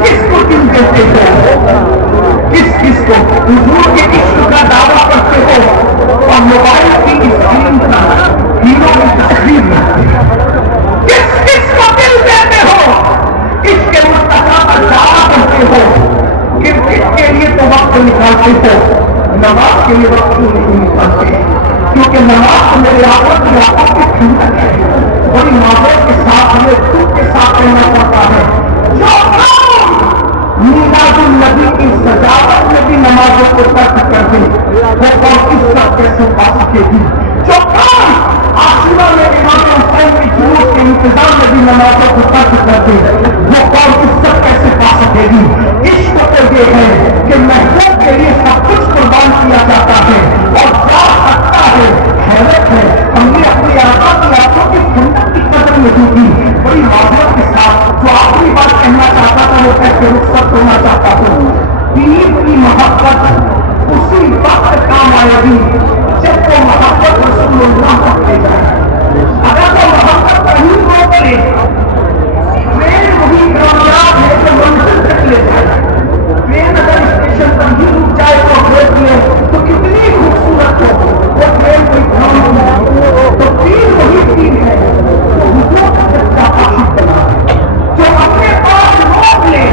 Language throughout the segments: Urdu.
کس کو تم کہتے ہو؟ کس کو حضور کے عشق کا دعویٰ کرتے ہو اور موبائل کی اسکرین کا ہیرو کی تصویر رکھتے ہو؟ کس کو دل دیتے ہو؟ اس کے مصطفیٰ کا دعویٰ کرتے ہو؟ کرکٹ کے لیے تو وقت نکالتے ہو، نماز کے لیے وقت نہیں نکالتے، کیونکہ نماز تو میرے آقا کی آنکھوں کی ٹھنڈک ہے۔ بڑی ماحول کے ساتھ ہمیں دکھ کے ساتھ رہنا پڑتا ہے۔ جو میلاد النبی کی سجاوٹ میں بھی نمازوں کو ترک کر دے وہ قوم عزت کیسے پا سکے گی؟ جو قوم عاشورہ میں امام حسین کی جلوس کے انتظام میں بھی نمازوں کو ترک کر دے وہ قوم عزت کیسے پا سکے گی؟ عشق تو یہ ہے کہ محبوب کے لیے سب کچھ قربان کیا جاتا ہے اور جا سکتا ہے۔ حیرت ہے ہم نے اپنی آقا کی آنکھوں کی ٹھنڈک کی قدر نہیں کی۔ بڑی معذرت کے ساتھ جو آخری بات کہنا چاہتا تھا وہ کہہ کے رخصت ہونا چاہتا ہوں۔ دین کی محبت اسی وقت کام آئے گی جب وہ محبت رسول اللہ تک لے جائے۔ اگر وہ محبت کہیں کو کرے ٹرین وہی کامیاب ہے جو منزل تک لے جائے۔ ٹرین اگر اسٹیشن پر ہی رک جائے تو دیکھ لے تو کتنی خوبصورت ہو وہ ٹرین کوئی کام نہیں۔ تو دین وہی دین ہے جو حضور کا سچا عاشق بنا ہے، جو اپنے پاس روک لے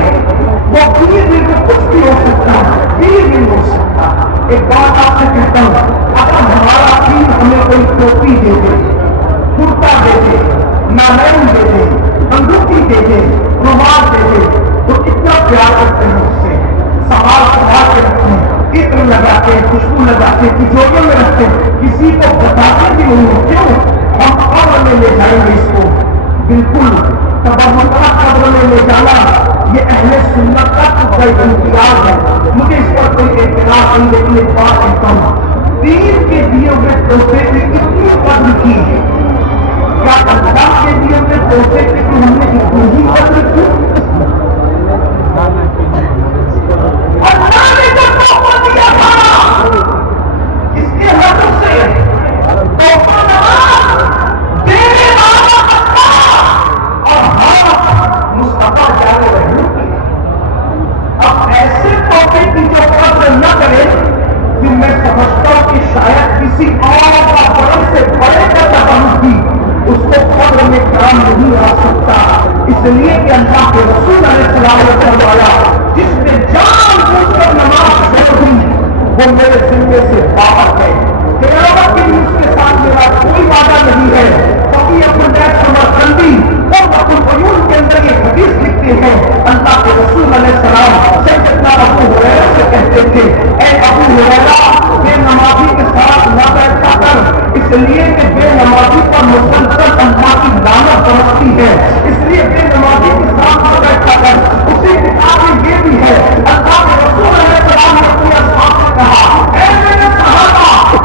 وہ 20 دن میں کچھ بھی ہو سکتا ہے، 20 دن ہو سکتا ہے۔ ایک بات آپ سے کہتا ہوں، اگر ہمارا دین ہمیں کوئی ٹوپی دے دے، کرتا دے دے، نالین دے دے، انگوٹھی دے دے، رومال دے دے تو کتنا پیار کرتے ہیں اس سے، سوال کے رکھتے ہیں، عطر لگاتے ہیں، خوشبو لگاتے ہیں، تجوریوں میں رکھتے ہیں، کسی کو بتاتے بھی نہیں ہیں۔ کیوں؟ ہم قبر میں لے جائیں گے اس کو۔ بالکل تبرکہ قبر میں لے جانا یہ اہل سنت کا کوئی امتیاز ہے، مجھے اس پر کوئی اعتراض نہیں، لیکن ایک بات کہتا ہوں، دین کے دیے ہوئے تحفے کی اتنی قدر کی ہے، کیا اللہ کے دیے ہوئے تحفے کی ہم نے اتنی ہی قدر کی؟ اللہ نے جو تحفہ دیا تھا اس کے حضرت سے تحفہ نواز دینے والا اللہ اور ہم مصطفیٰ جانے رہنے کی۔ اب ایسے تحفے کی جو قدر نہ کرے پھر میں سمجھتا ہوں کہ شاید کسی اور کا بڑے سے بڑے کا تباہ کی اس کو قبر میں کام نہیں آ سکتا، اس لیے کہ اللہ کے رسول علیہ السلام نے فرمایا جس نے جان بوجھ کر نماز چھوڑ دی وہ میرے ذمے سے باہر ہے، قیامت کے دن اس کے ساتھ میرا کوئی وعدہ نہیں ہے۔ کبھی اپنے سمرقندی اور اپنے بیون کے اندر یہ حدیث لکھتے ہیں، اللہ کے رسول علیہ السلام سیدنا ابو ہریرہ سے کہتے تھے اے ابو ہریرہ بے نمازی کے ساتھ نہ بیٹھا کر، اس لیے کہ بے نمازی پر مسلسل اللہ کی لعنت برستی ہے، اس لیے بے نمازی کے ساتھ نہ بیٹھا کر۔ اسی کتاب میں یہ بھی ہے اللہ کے رسول علیہ السلام نے اپنے اصحاب سے کہا اے میرے صحابہ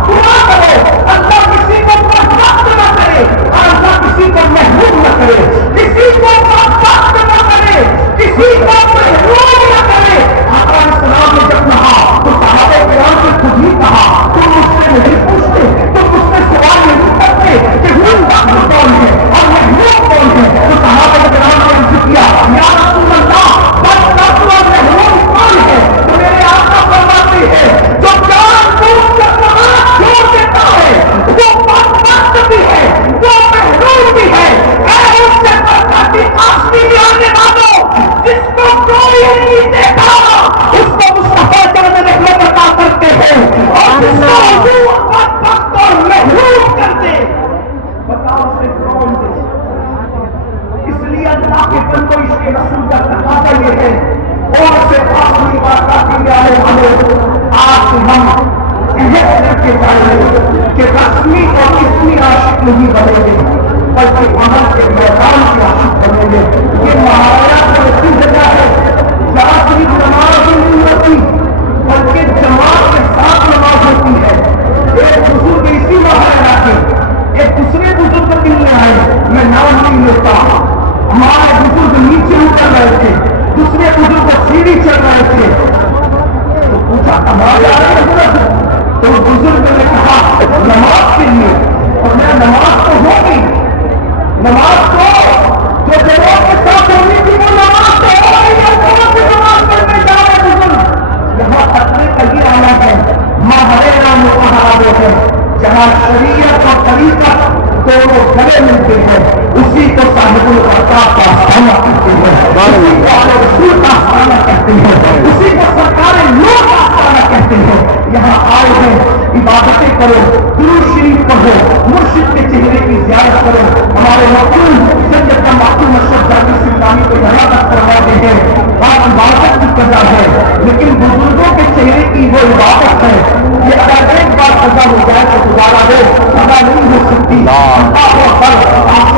دعا کرو اللہ کسی کو بدبخت نہ کرے اور اللہ کسی کو محروم نہ کرے، کسی کو بدبخت نہ کرے، کسی کو محروم نہ کرے۔ آقا علیہ السلام نے جب کہا تو صحابہ کرام نے خود ہی کہا تم مجھ سے نہیں پوچھتے، تم مجھ سے سوال نہیں کرتے کہ بدبخت کون ہے اور محروم کون ہے؟ تو صحابہ کرام نے عرض کیا یا رسول اللہ بدبخت اور محروم کون ہے؟ تو میرے آقا فرماتے ہیں جو جان بوجھ کر نماز چھوڑ دیتا ہے وہ بدبخت بھی ہے وہ محروم بھی ہے۔ اے اس سے برکاتی قاسمی بھی آنے والوں جس کو کوئی نہیں دیکھا اس کو مصطفیٰ جان رحمت عطا کرتے ہیں اور جس کو حضور بدبخت اور محروم کرتے بتاؤ سے کون دے؟ اس لیے اللہ کے بندوں اس کے رسول کا تقاضا یہ ہے اور سے آخری بات آتی جائے والے آج ہم عہد کر کے جائیں کہ رسمی اور اسمی عاشق نہیں بنے گے بلکہ عمل کے میدان کے عاشق بنے گے۔ یہ مہاراجا کو ایسی جگہ ہے جہاں صرف نماز ہی نہیں ہوتی بلکہ جماعت کے ساتھ نماز ہوتی ہے۔ ایک بزرگ اسی مہاراجا کے ایک دوسرے بزرگ ملنے آئے، میں نام نہیں لیتا، ہمارے بزرگ نیچے اتر رہے تھے، دوسرے بزرگ سیڑھی چڑھ رہے تھے، تو پوچھا ہمارے آ رہے ہیں تو بزرگ نے کہا نماز کے لیے، اور میں نماز تو ہوگی، نماز تو جو جگہوں کے البرکات کا آستانہ کہتے ہیں، اسی کو آل رسول کا آستانہ کہتے ہیں، اسی کو سرکار نور کا آستانہ کہتے ہیں۔ یہاں آئے ہیں، عبادتیں کرو، درود شریف پڑھو، مرشد کے چہرے کی زیارت کرو۔ ہمارے مقبول سید کا معقول مشرف جاتی سلطانی کو یہاں تک فرماتے ہیں آپ عبادت کی قضا ہے لیکن بزرگوں کے چہرے کی وہ عبادت ہے، یہ اگر ایک بار قضا ہو جائے تو دوبارہ وہ قضا نہیں ہو سکتی۔ اللہ اکبر۔